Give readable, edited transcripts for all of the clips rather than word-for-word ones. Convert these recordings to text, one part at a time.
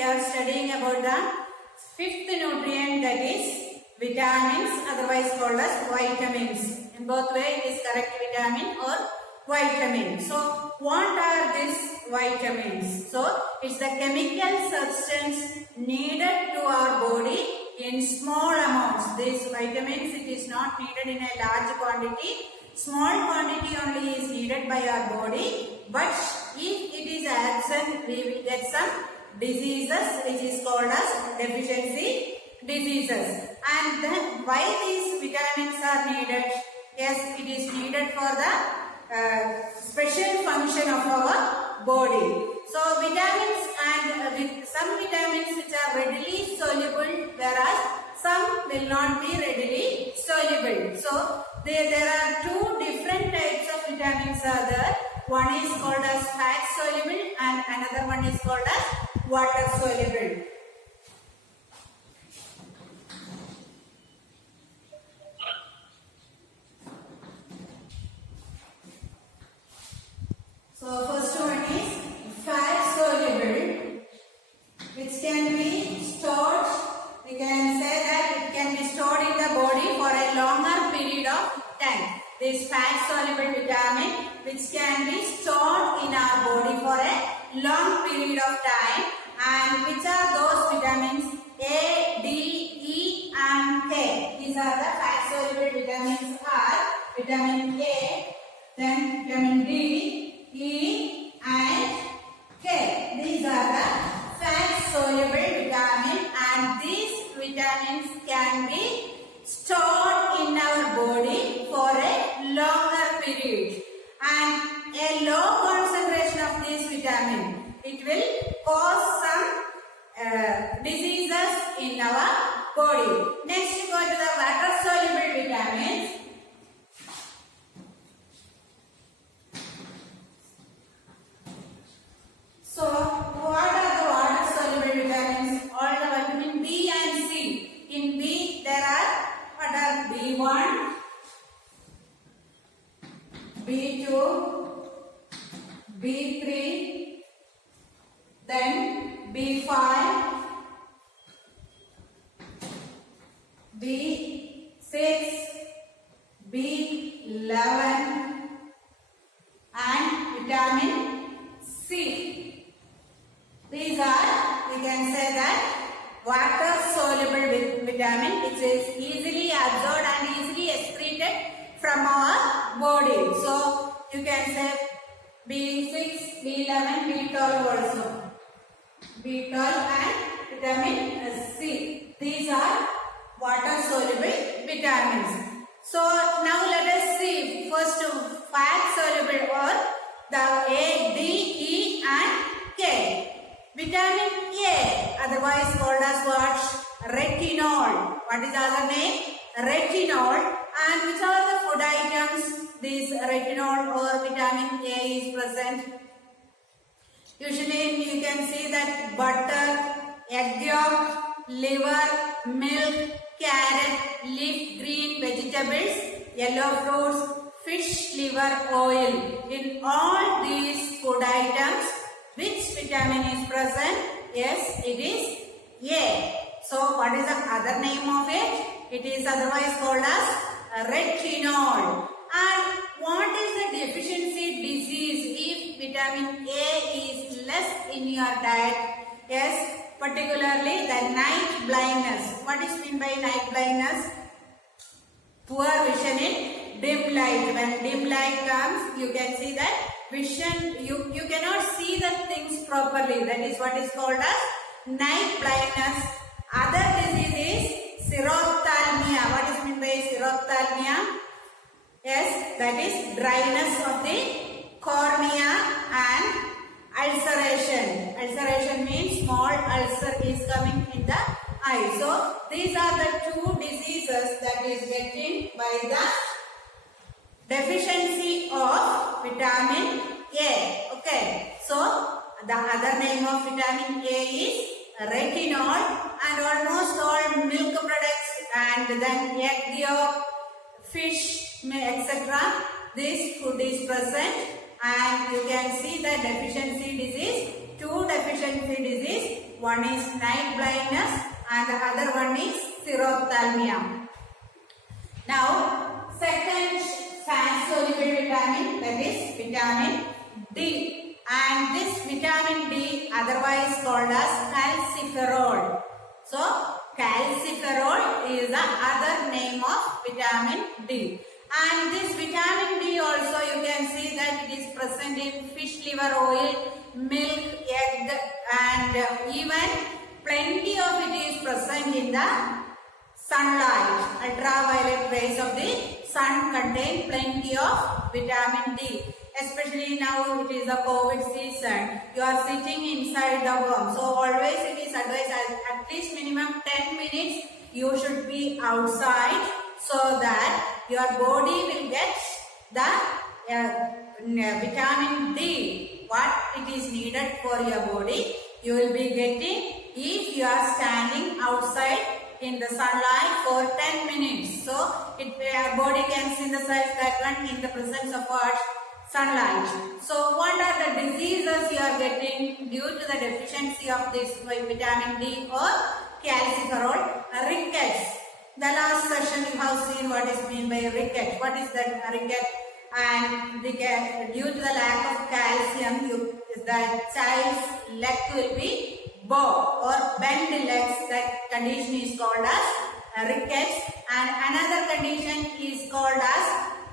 we are studying about the fifth nutrient, that is vitamins, otherwise called as vitamins. In both way it is correct, vitamin or vitamin. So what are these vitamins? So it's the chemical substance needed to our body in small amounts. These vitamins, it is not needed in a large quantity. Small quantity only is needed by our body, but if it is absent, we will get some diseases which is called as deficiency diseases. And then why these vitamins are needed? Yes, it is needed for the special function of our body. So vitamins, and with some vitamins which are readily soluble, whereas some will not be readily soluble. So there are two different types of vitamins are there. One is called as fat soluble and another one is called as water soluble. So first one is fat soluble, which can be stored. We can say that it can be stored in the body for a longer period of time. This fat soluble vitamin which can be stored in our body for a long period of time. And which are those vitamins? A, D, E and K. These are the fat soluble vitamins are vitamin A, then vitamin D, E and K. These are the fat soluble vitamins, and these vitamins can be stored in our body for a longer period. And a low concentration of this vitamin, it will cause some diseases in our body. Next, go to the water soluble vitamins. So what are the water soluble vitamins? All the vitamin B and C. In B there are what are B1, B2, B3, then B5, B6, B11 and vitamin C. These are, we can say that, water soluble vitamin which is easily absorbed and easily excreted from our body. So you can say B6, B11, B12 also. B12 and vitamin C. These are water soluble vitamins. So now let us see first fat soluble or the A, D, E and K. Vitamin A, otherwise called as what? Retinol. What is the other name? Retinol. And which are the food items this retinol or vitamin A is present? Usually you can see that butter, egg yolk, liver, milk, carrot, leaf green vegetables, yellow fruits, fish liver oil. In all these food items, which vitamin is present? Yes, it is A. So what is the other name of it? It is otherwise called as retinol. And what is the deficiency disease if vitamin A is less in your diet? Yes, particularly the night blindness. What is meant by night blindness? Poor vision in dim light. When dim light comes, you can see that vision, you cannot see the things properly. That is what is called as night blindness. Other disease is xerophthalmia. What is meant by xerophthalmia? Yes, that is dryness of the cornea and ulceration. Ulceration means small ulcer is coming in the eye. So these are the two diseases that is getting by the deficiency of vitamin A. Okay. So the other name of vitamin A is retinol, and almost all milk products and then egg yolk, fish, etc. This food is present, and you can see the deficiency disease. Two deficiency disease one is night blindness and the other one is xerophthalmia. Now, second fat soluble vitamin, that is vitamin D, and this vitamin D otherwise called as calciferol. So, calciferol is the other name of vitamin D. And this vitamin D also you can see that it is present in fish liver oil, milk, egg, and even plenty of it is present in the sunlight. Ultraviolet rays of the sun contain plenty of vitamin D. Especially now it is a COVID season. You are sitting inside the home. So always it is advised at least minimum 10 minutes you should be outside so that your body will get the vitamin D, what it is needed for your body. You will be getting if you are standing outside in the sunlight for 10 minutes. So, your body can synthesize that one in the presence of what? Sunlight. So, what are the diseases you are getting due to the deficiency of this vitamin D or calciferol? Rickets. The last session you have seen what is meant by ricket. What is that ricket? And due to the lack of calcium, the child's leg will be bow or bent legs. That condition is called as rickets. And another condition is called as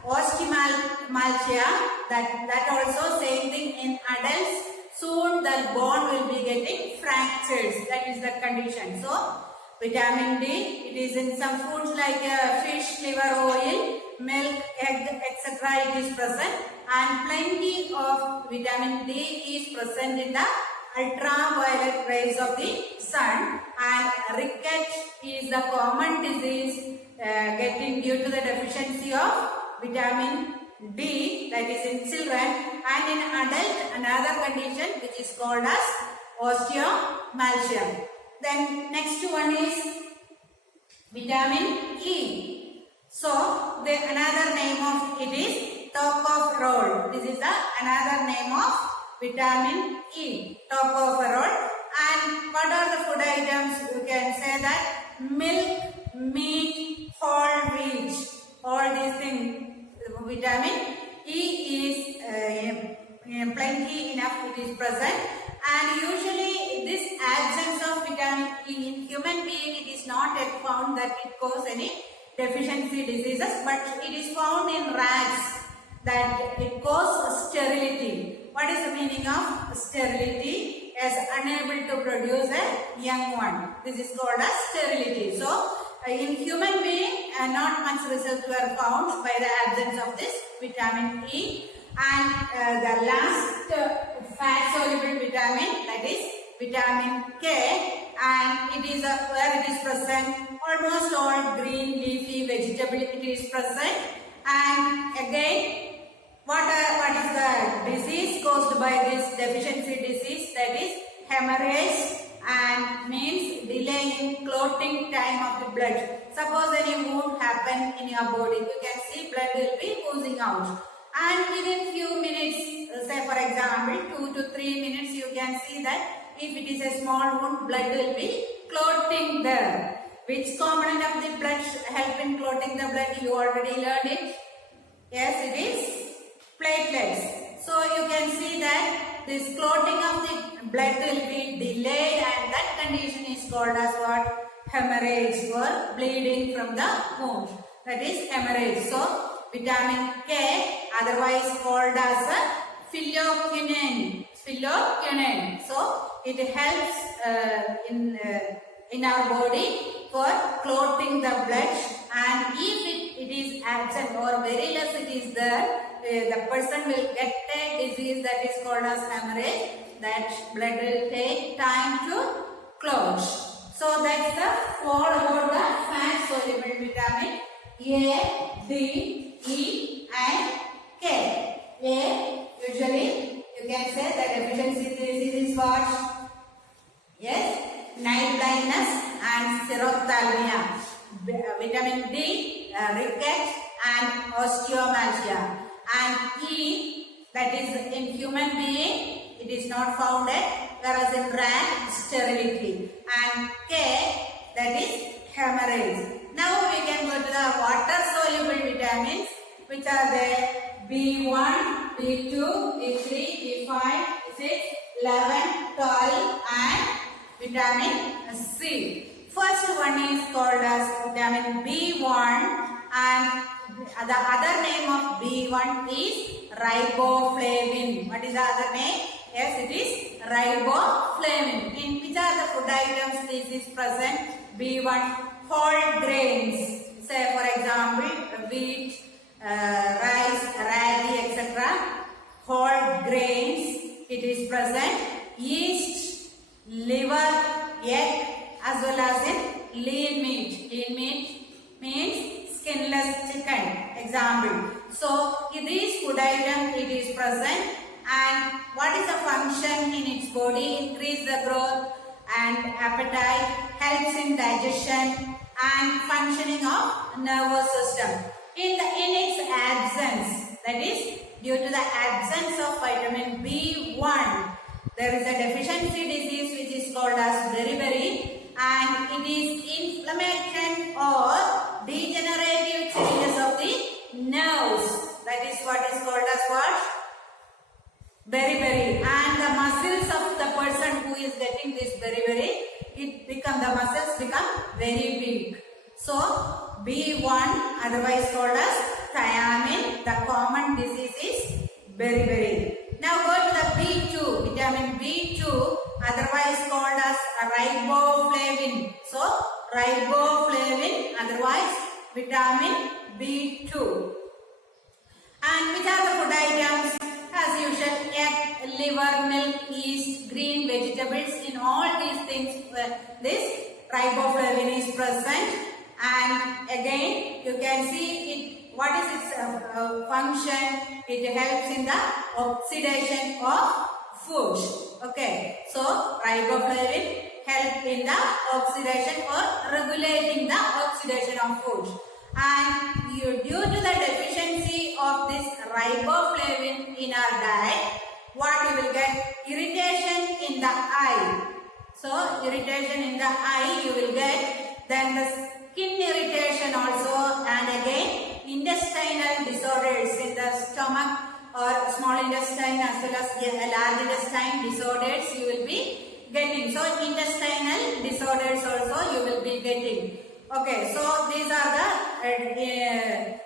osteomalcia. That also same thing in adults. Soon the bone will be getting fractures. That is the condition. So, vitamin D, it is in some foods like fish, liver oil, milk, egg, etc. It is present, and plenty of vitamin D is present in the ultraviolet rays of the sun. And rickets is the common disease getting due to the deficiency of vitamin D, that is in children, and in adult another condition which is called as osteomalcia. Then next one is vitamin E. So another name of it is tocopherol. This is another name of vitamin E, tocopherol. And what are the food items? You can say that milk, meat, whole wheat, all these things. Vitamin E is plenty enough, it is present. And usually this absence of vitamin E in human being, it is not yet found that it causes any deficiency diseases, but it is found in rats that it causes sterility. What is the meaning of sterility? As unable to produce a young one. This is called as sterility. So, in human being, not much results were found by the absence of this vitamin E. And the last fat soluble vitamin, that is vitamin K, and it is where it is present. Almost all green leafy vegetable it is present. And again, what is the disease caused by this deficiency disease? That is hemorrhage, and means delay in clotting time of the blood. Suppose any wound happen in your body, you can see blood will be oozing out. And within few minutes, say for example 2 to 3 minutes, you can see that if it is a small wound, blood will be clotting there. Which component of the blood help in clotting the blood? You already learned it. Yes, it is platelets. So you can see that this clotting of the blood will be delayed, and that condition is called as what? Hemorrhage, or bleeding from the wound. That is hemorrhage. So vitamin K, otherwise called as a phylloquinine. So it helps in our body for clotting the blood, and if it is absent or very less it is there, the person will get a disease that is called as hemorrhage. That blood will take time to clot. So that's the all about the fat soluble vitamin A, D, E and K. A, usually you can say the deficiency disease is what? Yes, night blindness and xerophthalmia. Vitamin D, rickets and osteomalcia. And E, that is in human being, it is not found, whereas in rat, sterility. And K, that is hemorrhage. Now we can go to the water soluble vitamins, which are there: B1, B2, B3, B5, B6, 11, 12 and vitamin C. First one is called as vitamin B1, and the other name of B1 is riboflavin. What is the other name? Yes, it is riboflavin. In which are the food items this is present? B1, whole grains. Say for example, wheat, rice, ragi, etc. Whole grains, it is present. Yeast, liver, egg, as well as in lean meat. Lean meat means skinless chicken. Example. So in these food items it is present, and what is the function in its body? Increase the growth and appetite, helps in digestion and functioning of nervous system. In its absence, that is due to the absence of vitamin B1, there is a deficiency disease which is called as beriberi, and it is inflammation or degenerative changes of the nerves. That is what is called as what? Beriberi. And the muscles of the person who is getting this beriberi, the muscles become very weak. So B1, otherwise called as thiamine, the common disease is beriberi. Now go to the B2, vitamin B2, otherwise called as riboflavin. So riboflavin, otherwise vitamin B2. And which are the food items? As usual, egg, liver, milk, yeast, green vegetables. In all these things, this riboflavin is present. And again, you can see it. What is its function? It helps in the oxidation of food. Okay, so riboflavin help in the oxidation or regulating the oxidation of food. And due to the deficiency of this riboflavin in our diet, what you will get? Irritation in the eye. So irritation in the eye you will get. Then the skin irritation also, and again intestinal disorders in the stomach or small intestine as well as large intestine disorders you will be getting. So intestinal disorders also you will be getting. Okay, so these are the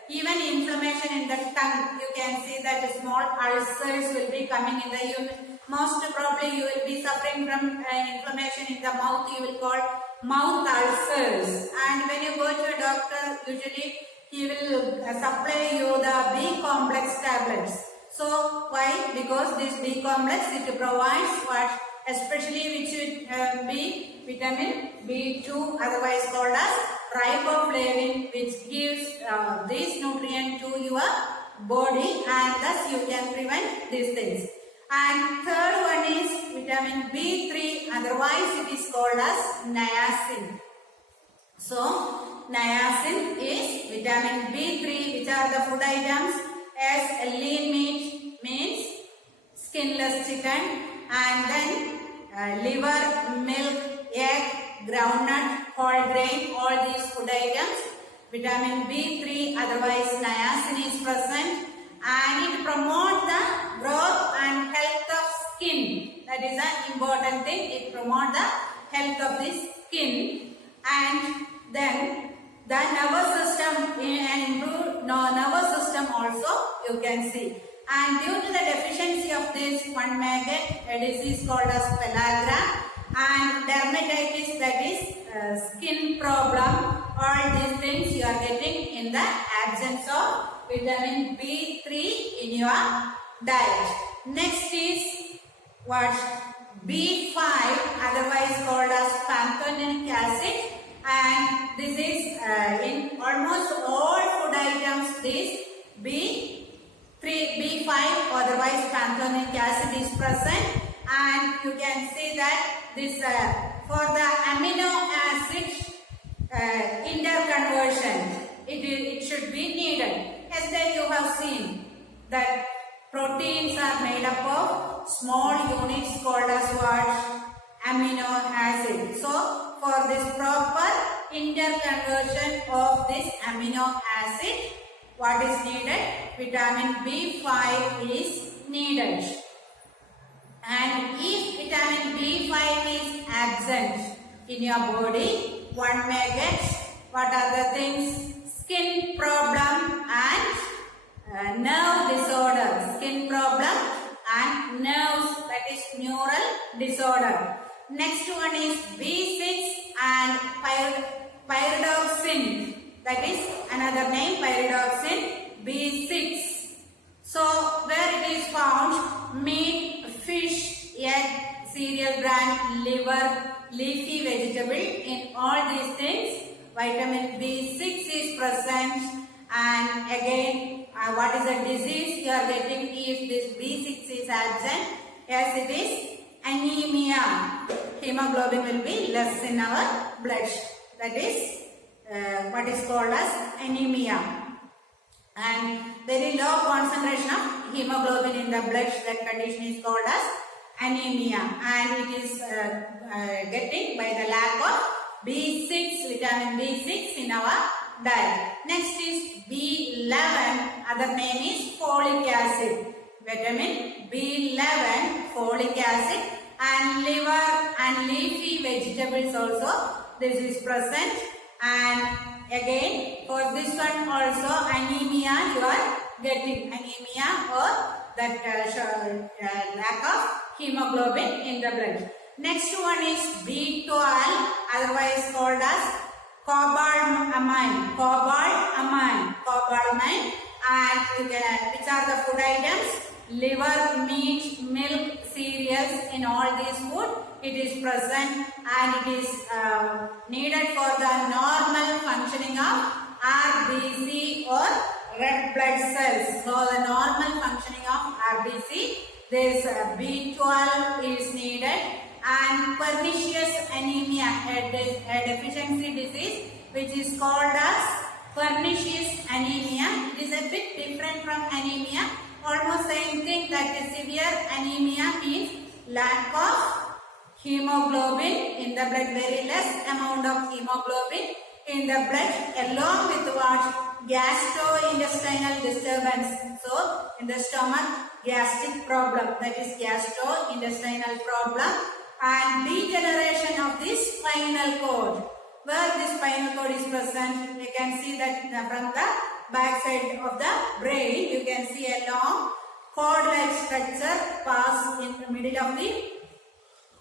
even inflammation in the tongue. You can see that small ulcers will be coming in the most probably you will be suffering from inflammation in the mouth. You will call mouth ulcers. And when you go to a doctor, usually he will supply you the B complex tablets. So why? Because this B complex it provides what? Especially which would be vitamin B2, otherwise called as riboflavin, which gives this nutrient to your body, and thus you can prevent these things. And third one is vitamin B3, otherwise it is called as niacin. So niacin is vitamin B3, which are the food items as lean meat means skinless chicken, and then liver, milk, egg, groundnut, whole grain, all these food items. Vitamin B3, otherwise niacin is present, and it promotes the growth and health of skin. That is an important thing. It promotes the health of the skin. And then the nervous system, and improved nervous system also you can see. And due to the deficiency of this, one may get a disease called as pellagra and dermatitis, that is skin problem. All these things you are getting in the absence of vitamin B3 in your diet. Next is what? B5, otherwise called as pantothenic acid, and this is in almost all food items. This B5, otherwise pantothenic acid is present, and you can see that this for the amino acid interconversion it should be needed. Yesterday you have seen that proteins are made up of small units called as what? amino acid. So for this proper interconversion of this amino acid, what is needed? Vitamin B5 is needed. And if vitamin B5 is absent in your body, one may get what are the things? Skin problem and nerve disorder. Skin problem and nerves, that is neural disorder. Next one is B6 and pyridoxine. That is another name, pyridoxine B6. So where it is found? Meat, fish, egg, cereal bran, liver, leafy vegetable. In all these things, vitamin B6 is present. And again, what is the disease you are getting if this B6 is absent? Yes, it is anemia. Hemoglobin will be less in our blood. That is what is called as anemia. And very low concentration of hemoglobin in the blood, that condition is called as anemia. And it is getting by the lack of B6, vitamin B6 in our diet. Next is B11, other name is folic acid. Vitamin B11, folic acid, and liver and leafy vegetables also this is present. And again for this one also anemia you are getting, anemia or that lack of hemoglobin in the blood. Next one is B12, otherwise called as cobalamin, and you can, which are the food items? Liver, meat, milk, cereals. In all these food it is present, and it is needed for the normal functioning of RBC or red blood cells. So the normal functioning of RBC, this B12 is needed. And pernicious anemia, a deficiency disease which is called as pernicious anemia. It is a bit different from anemia, almost same thing, that is severe anemia means lack of hemoglobin in the blood, very less amount of hemoglobin in the blood, along with what? Gastrointestinal disturbance. So in the stomach, gastric problem, that is gastrointestinal problem. And degeneration of the spinal cord. Where the spinal cord is present, you can see that from the back side of the brain, you can see a long cord-like structure pass in the middle of the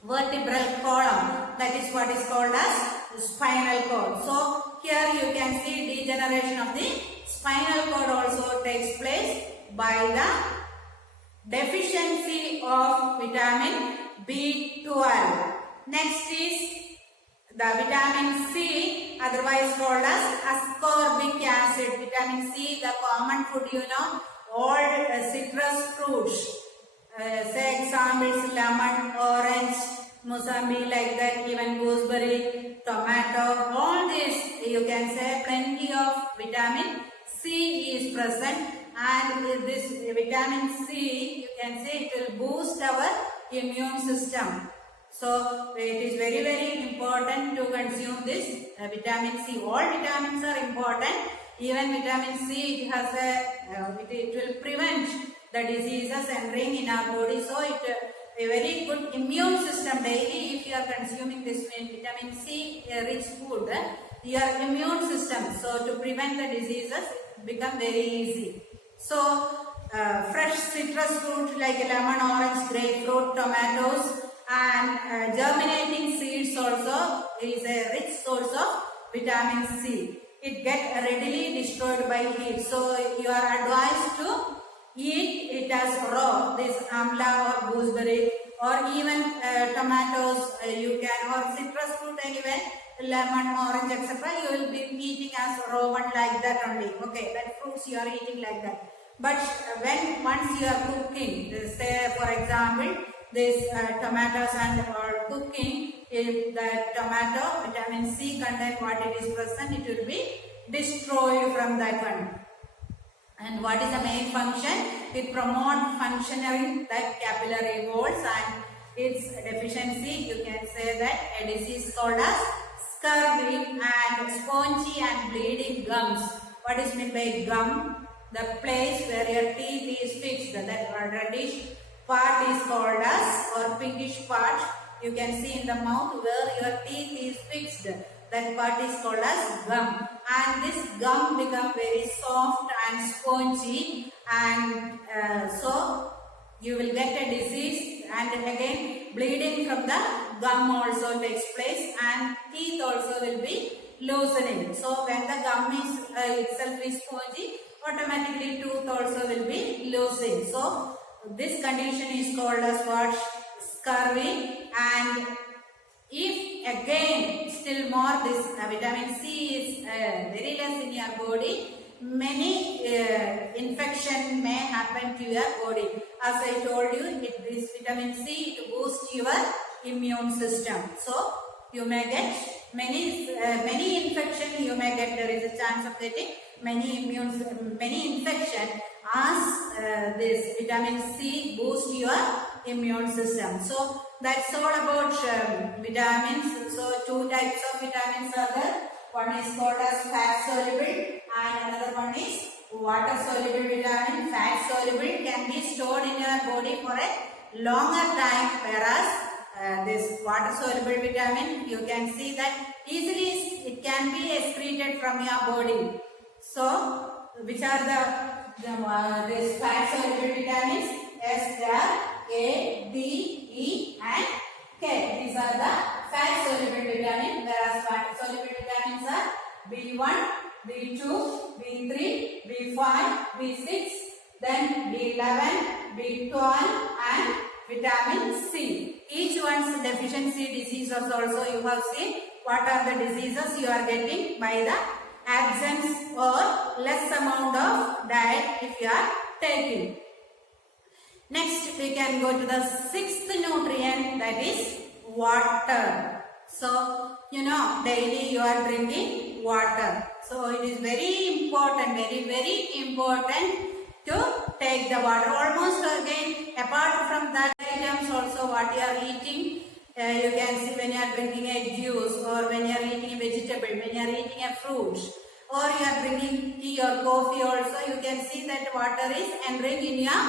vertebral column. That is what is called as spinal cord. So here you can see degeneration of the spinal cord also takes place by the deficiency of vitamin B12. Next is the vitamin C, otherwise called as ascorbic acid. Vitamin C, the common food, you know, all citrus fruits. Say examples, lemon, orange, Mosambi, like that, even gooseberry, tomato, all this you can say plenty of vitamin C is present. And this vitamin C, you can say it will boost our immune system. So it is very, very important to consume this vitamin C. All vitamins are important. Even vitamin C, it has it will prevent the diseases entering in our body. So it a very good immune system. Daily, if you are consuming this vitamin C rich food, your immune system, so to prevent the diseases, become very easy. So fresh citrus fruit like lemon, orange, grapefruit, tomatoes, and germinating seeds also is a rich source of vitamin C. It gets readily destroyed by heat. So you are advised to eat it as raw, this amla or gooseberry, or even tomatoes you can, or citrus fruit anyway, lemon, orange, etc. You will be eating as raw one like that only. Okay, that fruits you are eating like that. But when once you are cooking, say for example, this tomatoes and or cooking, if the tomato vitamin C content what it is present, it will be destroyed from that one. And what is the main function? It promotes functioning the capillary walls, and its deficiency, you can say that a disease called as scurvy and spongy and bleeding gums. What is meant by gum? The place where your teeth is fixed, that reddish part is called as, or pinkish part you can see in the mouth where your teeth is fixed. That part is called as gum, and this gum become very soft and spongy, and so you will get a disease, and again bleeding from the gum also takes place, and teeth also will be loosening. So when the gum is itself is spongy, automatically tooth also will be loosening. So this condition is called as what? Scurvy. And if again still more this vitamin C is very less in your body, many infection may happen to your body. As I told you, this vitamin C, it boosts your immune system. So you may get many infection. You may get, there is a chance of getting many infection as this vitamin C boosts your immune system. So that's all about vitamins. So two types of vitamins are there. One is called as fat soluble and another one is water soluble vitamin. Fat soluble can be stored in your body for a longer time, whereas this water soluble vitamin, you can see that easily it can be excreted from your body. So which are this fat soluble vitamins? S, A, D, E and K. These are the fat soluble vitamins, whereas water soluble vitamins are B1, B2, B3, B5, B6, then B11, B12 and vitamin C. Each one's deficiency diseases also you have seen what are the diseases you are getting by the absence or less amount of diet if you are taking. Next we can go to the sixth nutrient, that is water. So you know daily you are drinking water. So it is very important, very important to take the water. Almost again apart from that items also what you are eating, you can see when you are drinking a juice or when you are eating a vegetable, when you are eating a fruit or you are drinking tea or coffee also, you can see that water is entering in your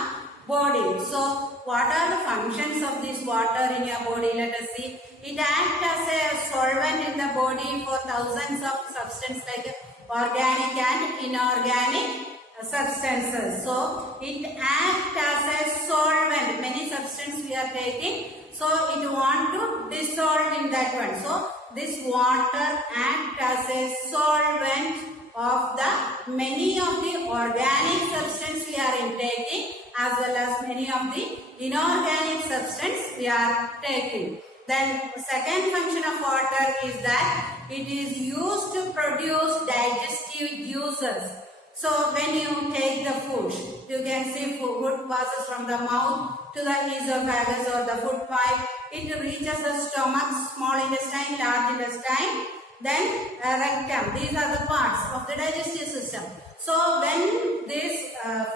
body. So what are the functions of this water in your body? Let us see. It acts as a solvent in the body for thousands of substances like organic and inorganic substances. So it acts as a solvent. Many substances we are taking, so it want to dissolve in that one. So this water acts as a solvent of the many of the organic substances we are intaking as well as many of the inorganic substances we are taking. Then second function of water is that it is used to produce digestive juices. So when you take the food, you can see food passes from the mouth to the esophagus or the food pipe. It reaches the stomach, small intestine, large intestine, then rectum. These are the parts of the digestive system. So when this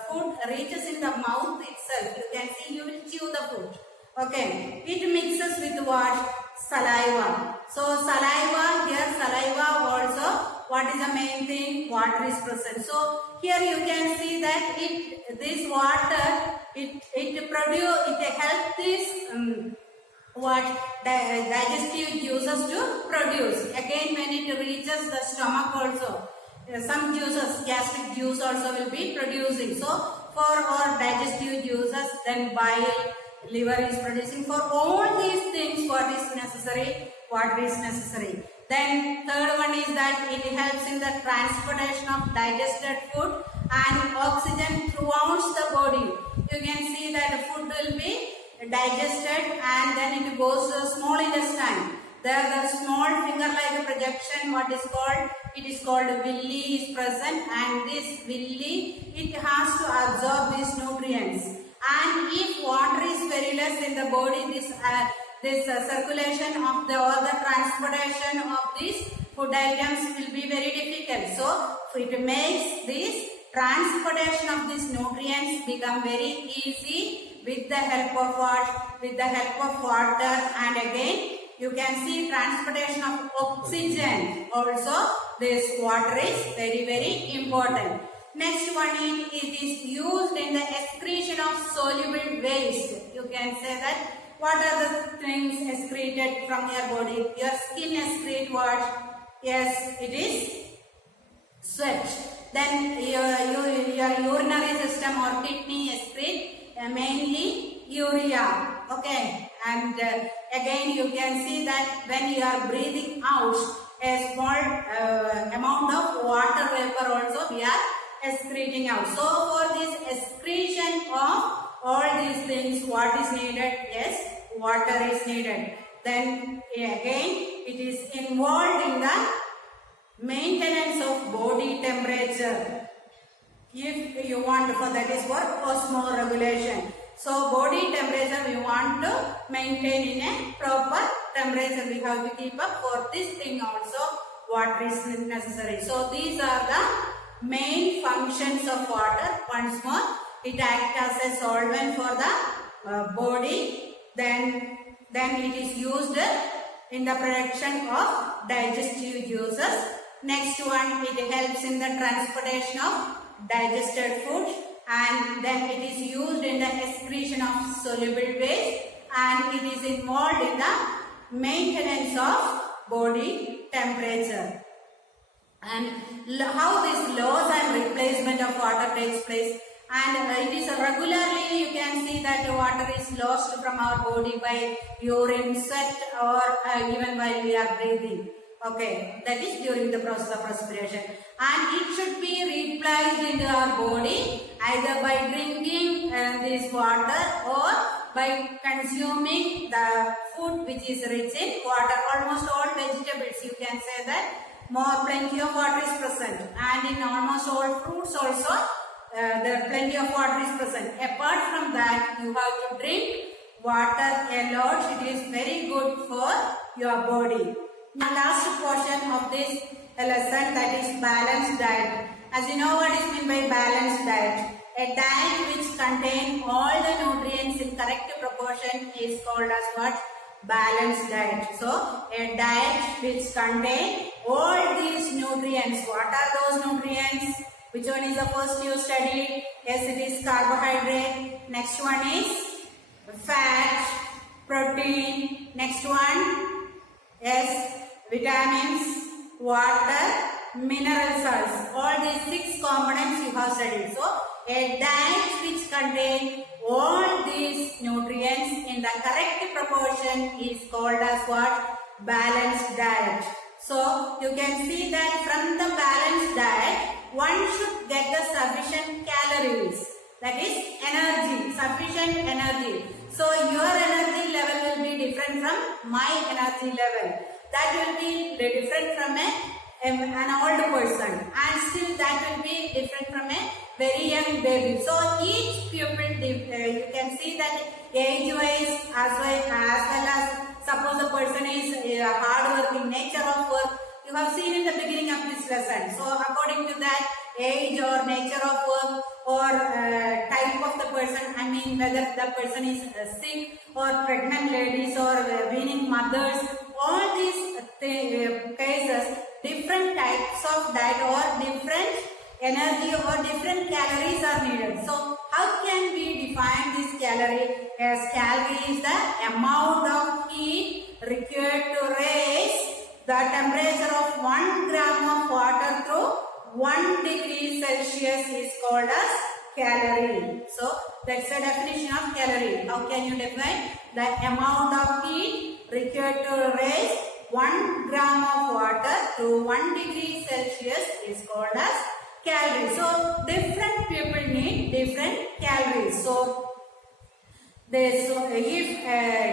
food reaches in the mouth itself, you can see you will chew the food. Okay, it mixes with what? Saliva. So saliva, here saliva also, what is the main thing? Water is present. So here you can see that this water, it helps this digestive juices to produce. Again when it reaches the stomach also, some juices, gastric juice also will be producing. So for our digestive juices, then bile, liver is producing. For all these things what is necessary? Water is necessary. Then third one is that it helps in the transportation of digested food and oxygen throughout the body. You can see that the food will be digested and then it goes to the small intestine. There the small finger-like projection, what is called? It is called villi is present, and this villi, it has to absorb these nutrients. And if water is very less in the body, this circulation of all the transportation of these food items will be very difficult. So it makes this transportation of these nutrients become very easy with the help of what? With the help of water. And again, you can see transportation of oxygen. Also, this water is very, very important. Next one is it is used in the excretion of soluble waste. You can say that what are the things excreted from your body? Your skin excrete what? Yes, it is sweat. Then your urinary system or kidney excrete mainly urea. Okay, and again you can see that when you are breathing out a small amount of water vapor also we are excreting out. So for this excretion of all these things, what is needed? Yes, water is needed. Then again it is involved in the maintenance of body temperature. If you want for that is for osmoregulation. So body temperature we want to maintain in a proper temperature. We have to keep up for this thing also water is necessary. So these are the main functions of water. Once more, it acts as a solvent for the body. Then it is used in the production of digestive juices. Next one, it helps in the transportation of digested food, and then it is used in the excretion of soluble waste, and it is involved in the maintenance of body temperature. And how this loss and replacement of water takes place, and it is regularly you can see that water is lost from our body by urine, sweat, or even while we are breathing. Okay, that is during the process of respiration, and it should be replaced into our body either by drinking this water or by consuming the food which is rich in water. Almost all vegetables you can say that plenty of water is present, and in almost all fruits also there plenty of water is present. Apart from that, you have to drink water a lot. It is very good for your body. The last portion of this lesson, that is balanced diet. As you know what is meant by balanced diet. A diet which contains all the nutrients in correct proportion is called as what? Balanced diet. So a diet which contains all these nutrients. What are those nutrients? Which one is the first you studied? Yes, it is carbohydrate. Next one is fat, protein. Next one, yes, vitamins, water, mineral salts. All these 6 components you have studied. So a diet which contains all these nutrients in the correct proportion is called as what? Balanced diet. So you can see that from the balanced diet, one should get the sufficient calories. That is energy, sufficient energy. So your energy level will be different from my energy level. That will be different from an old person, and still that will be different from a very young baby. So each pupil, you can see that age-wise as well as suppose the person is hard-working, nature of work, you have seen in the beginning of this lesson. So according to that age or nature of work or type of the person, I mean whether the person is sick or pregnant ladies or weaning mothers, all these cases, different types of diet or different energy or different calories are needed. So how can we define this calorie? As calorie is the amount of heat required to raise the temperature of 1 gram of water through 1 degree Celsius is called as calorie. So that's the definition of calorie. How can you define? The amount of heat required to raise 1 gram of water to 1 degree Celsius is called as calorie. So different people need different calories. So if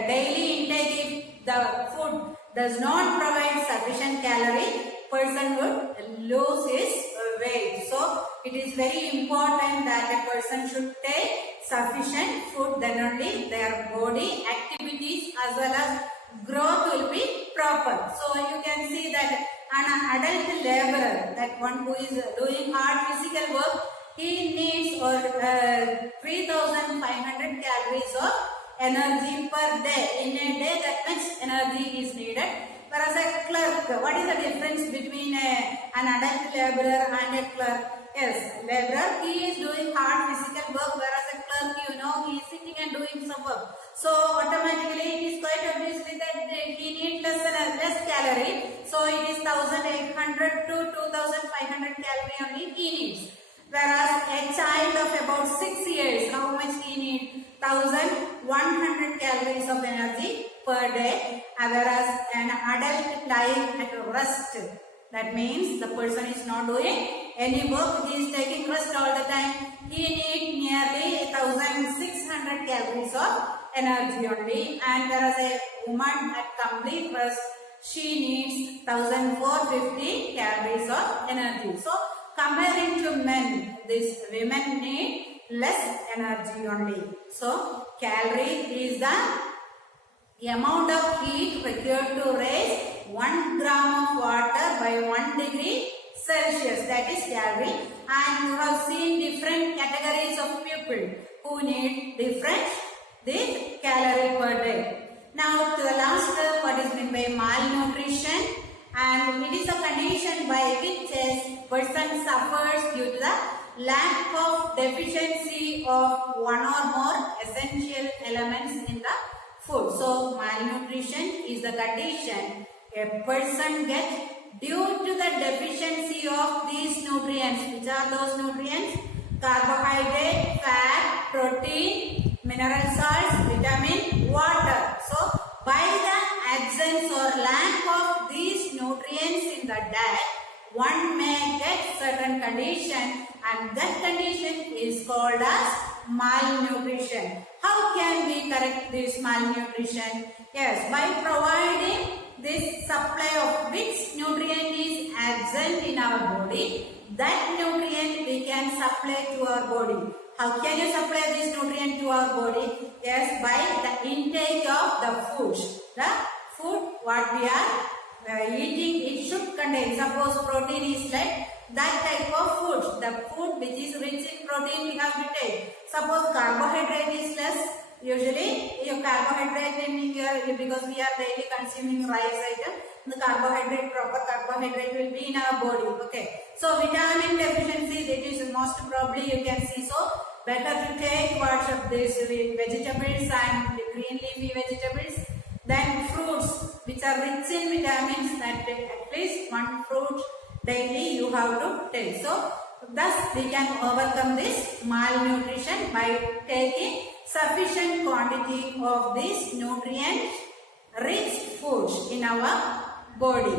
daily intake, if the food does not provide sufficient calorie, person would lose his weight. So it is very important that a person should take sufficient food, then only their body activities as well as growth will be proper. So you can see that an adult laborer, that one who is doing hard physical work, he needs 3,500 calories of energy per day. In a day, that much energy is needed. Whereas a clerk, what is the difference between an adult laborer and a clerk? Yes, laborer, he is doing hard physical work, whereas a clerk, he is sitting and doing some work. So automatically it is quite obviously that he needs less calorie. So it is 1,800 to 2,500 calorie only he needs. Whereas a child of about 6 years, how much he needs? 1,100 calories of energy per day. Whereas an adult lying at rest, that means the person is not doing any work, he is taking rest all the time. He needs nearly 1,600 calories of energy only. And whereas a woman at complete rest, she needs 1,450 calories of energy. So comparing to men, these women need less energy only. So calorie is the amount of heat required to raise 1 gram of water by 1 degree Celsius, that is calorie. And you have seen different categories of people who need different calorie per day. Now to the last term, what is meant by malnutrition, and it is a condition by which a person suffers due to the lack of deficiency of one or more essential elements in the food. So malnutrition is the condition a person gets due to the deficiency of these nutrients. Which are those nutrients? Carbohydrate, fat, protein, mineral salts, vitamin, water. So by the absence or lack of these nutrients in the diet, one may get certain condition, and that condition is called as malnutrition. How can we correct this malnutrition? Yes, by providing this supply of which nutrient is absent in our body, that nutrient we can supply to our body. How can you supply this nutrient to our body? Yes, by the intake of the foods. The food what we are eating, it should contain. Suppose protein is like that type of food. The food which is rich in protein we have to take. Suppose carbohydrate is less. Usually your carbohydrate in here, because we are daily consuming rice item, the proper carbohydrate will be in our body. Okay. So vitamin deficiency, that is most probably you can see. So better to take what of these vegetables and green leafy vegetables. Then fruits which are rich in vitamins, that at least one fruit daily you have to take. So thus we can overcome this malnutrition by taking sufficient quantity of these nutrient rich foods in our body.